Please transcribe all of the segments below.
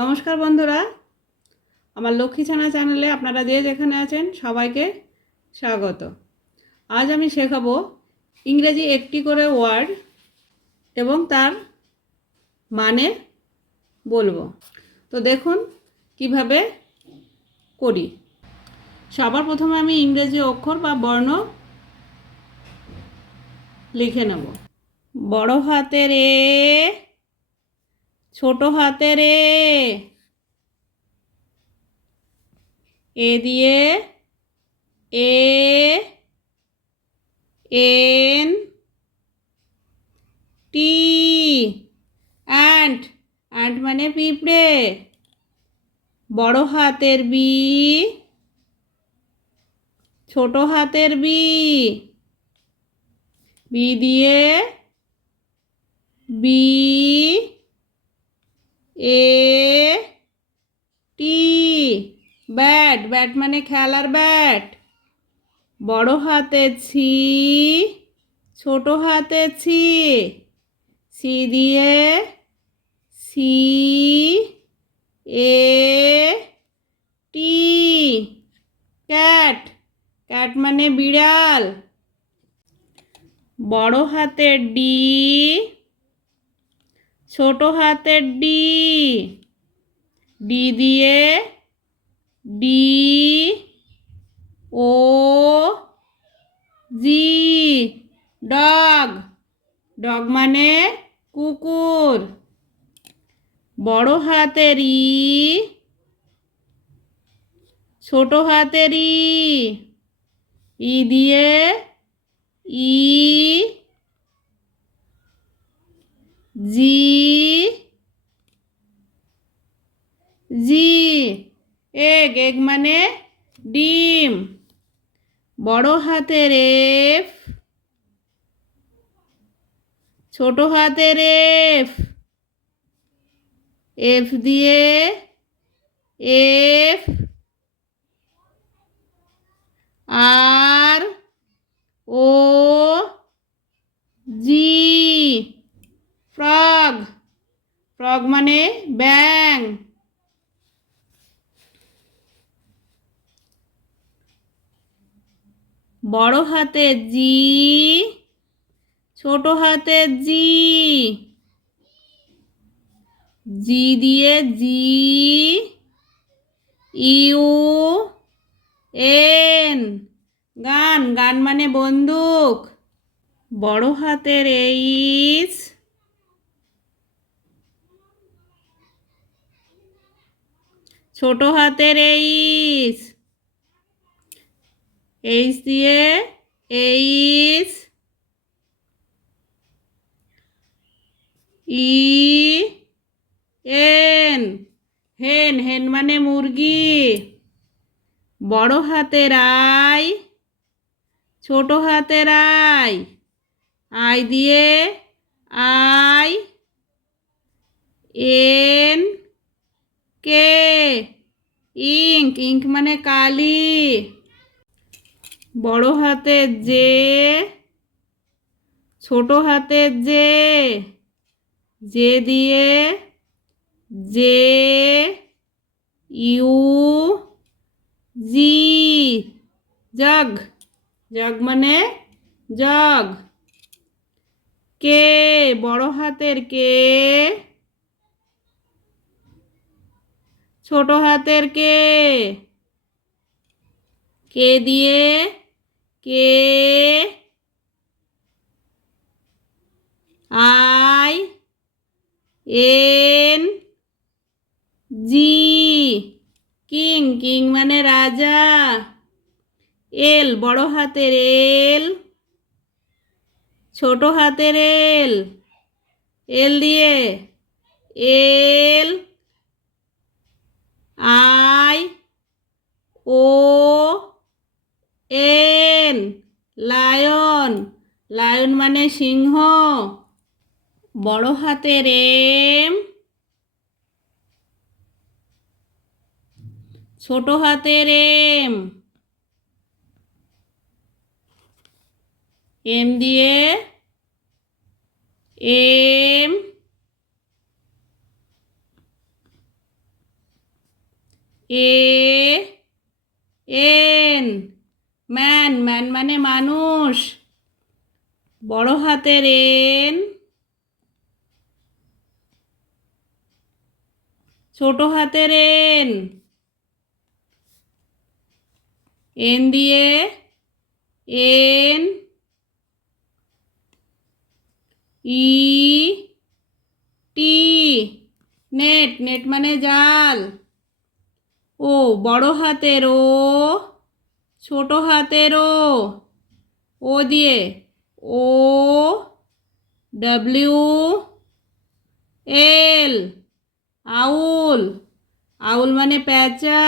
নমস্কার বন্ধুরা। আমার লক্ষ্মী ছানা চ্যানেলে আপনারা যে যেখানে আছেন সবাইকে স্বাগত। আজ আমি শেখাবো ইংরেজি একটি করে ওয়ার্ড এবং তার মানে বলব। তো দেখুন কীভাবে করি। সবার প্রথমে আমি ইংরেজি অক্ষর বা বর্ণ লিখে নেব। বড় হাতের এ ছোট হাতের এ এ দিয়ে A, N, T ant ant মানে পিঁপড়ে। বড় হাতের বি, ছোট হাতের বি। বি দিয়ে B A T bat bat মানে খেলার ব্যাট বড় হাতে ছি, ছোট হাতে ছি সি দিয়ে C A T cat cat মানে বিড়াল. বড় হাতের ডি ছোট হাতের ডি। ডি দিয়ে D, O, G, dog. Dog মানে কুকুর। বড় হাতের ই, ছোট হাতের ই। ই দিয়ে ই জি জি এগ এগ মানে ডিম, বড় হাতের এফ, ছোট হাতের এফ এফ দিয়ে F, R O, G frog frog মানে ব্যাং। বড় হাতে জি, ছোট হাতে জি। জি দিয়ে জি, ইউ, এন। গান গান মানে বন্দুক। বড় হাতের এইচ ছোট হাতের এইচ। এইচ দিয়ে H. E, N. Hen hen মানে মুরগি। বড় হাতের আই, ছোট হাতের আই। আই দিয়ে I, N, K. Ink ink মানে কালি। বড় হাতের যে, ছোট হাতের যে যে দিয়ে J U, G, jug. Jug মানে জগ। কে, বড় হাতের কে ছোট হাতের কে? কে দিয়ে? K? I? N? G? King king মানে রাজা। এল, বড় হাতের এল। ছোট হাতের এল। এল দিয়ে? L. I, O, N, lion. Lion মানে সিংহ। বড় হাতের এম। ছোট হাতের এম। এম দিয়ে M. A, N, man man মানে মানুষ। বড় হাতের এন, ছোট হাতের এন। এন দিয়ে N, E, T, net net মানে জাল। ও, বড় হাতের, ও। ছোট হাতের, ও। ও দিয়ে, ও। ডাব্লিউ। এল। আউল। আউল মানে প্যাঁচা।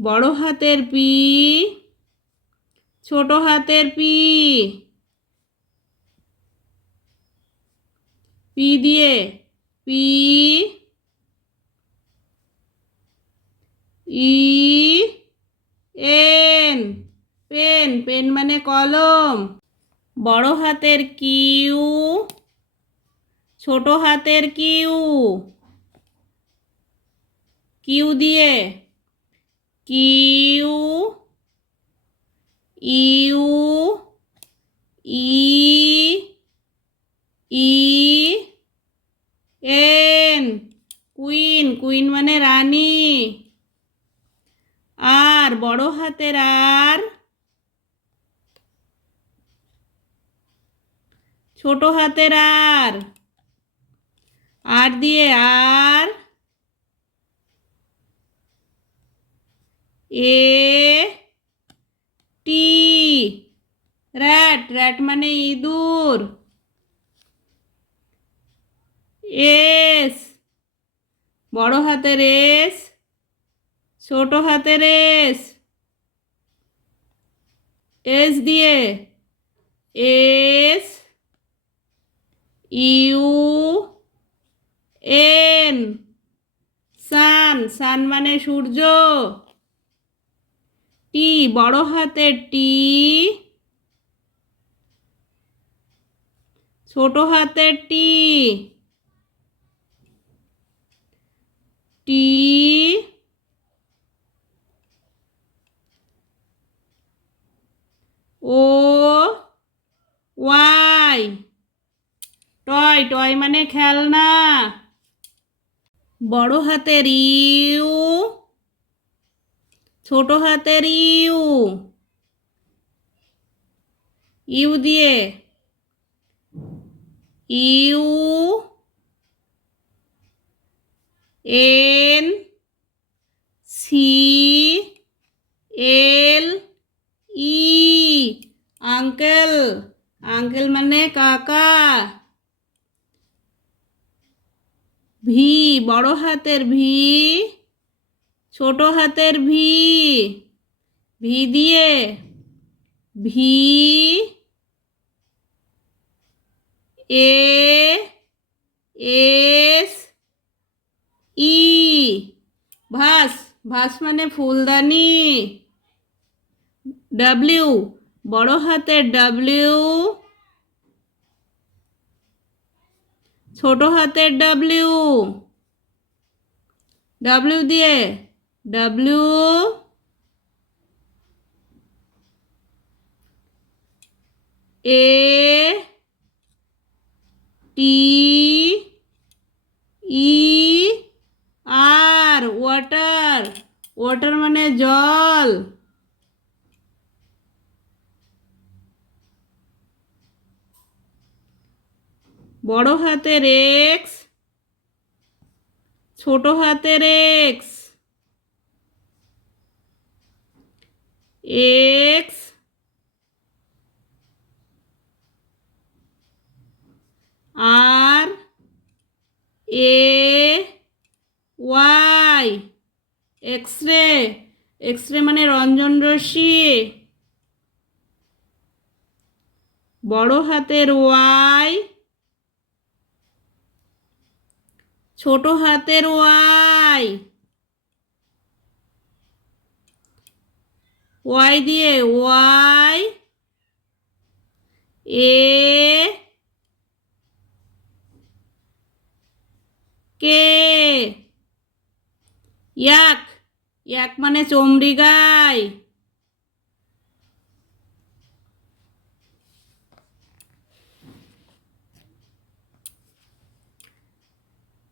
বড় হাতের পি। ছোট হাতের পি। পি দিয়ে, P. E, N, pen pen মানে কলম। বড় হাতের কিউ, ছোট হাতের কিউ। কিউ দিয়ে, Q, U, E E, N. Queen queen মানে রানী। বড় হাতের আর ছোট হাতের আর আর দিয়ে আর, এ টি, র্যাট র্যাট মানে ইঁদুর, এস, বড় হাতের এস, ছোট হাতের এস এস দিয়ে S U N sun sun মানে সূর্য টি বড় হাতের টি ছোট হাতের T T O, Y. Toy toy মানে খেলনা। বড় হাতের ইউ, ছোট হাতের ইউ। ইউ দিয়ে। U, N, C E uncle uncle মানে কাকা ভি বড় হাতের ভি ছোট হাতের ভি ভি দিয়ে V A S E vase vase মানে ফুলদানি ডাব্লিউ বড় হাতের ডাব্লিউ ছোট হাতের ডাব্লিউ ডাব্লিউ দিয়ে W A T E R water water মানে জল। বড় হাতের এক্স ছোট হাতের X X R A Y X ray X ray মানে রঞ্জন রশ্মি। বড় হাতের ওয়াই ছোট হাতের ওয়াই। ওয়াই দিয়ে Y A K. Yak yak মানে চমড়ি গাই।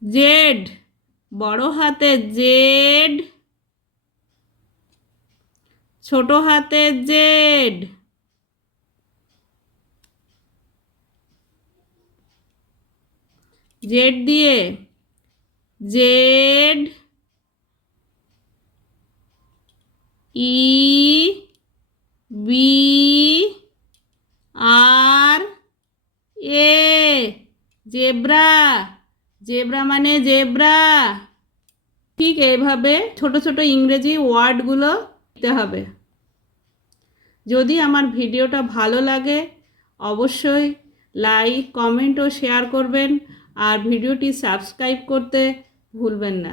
জেড, বড় হাতের জেড, ছোট হাতের জেড। জেড দিয়ে, Z, E, B, R, A, zebra. Zebra মানে জেব্রা। ঠিক এইভাবে ছোট ছোট ইংরেজি ওয়ার্ডগুলো দিতে হবে। যদি আমার ভিডিওটা ভালো লাগে, অবশ্যই লাইক, কমেন্ট ও শেয়ার করবেন। আর ভিডিওটি সাবস্ক্রাইব করতে ভুলবেন না।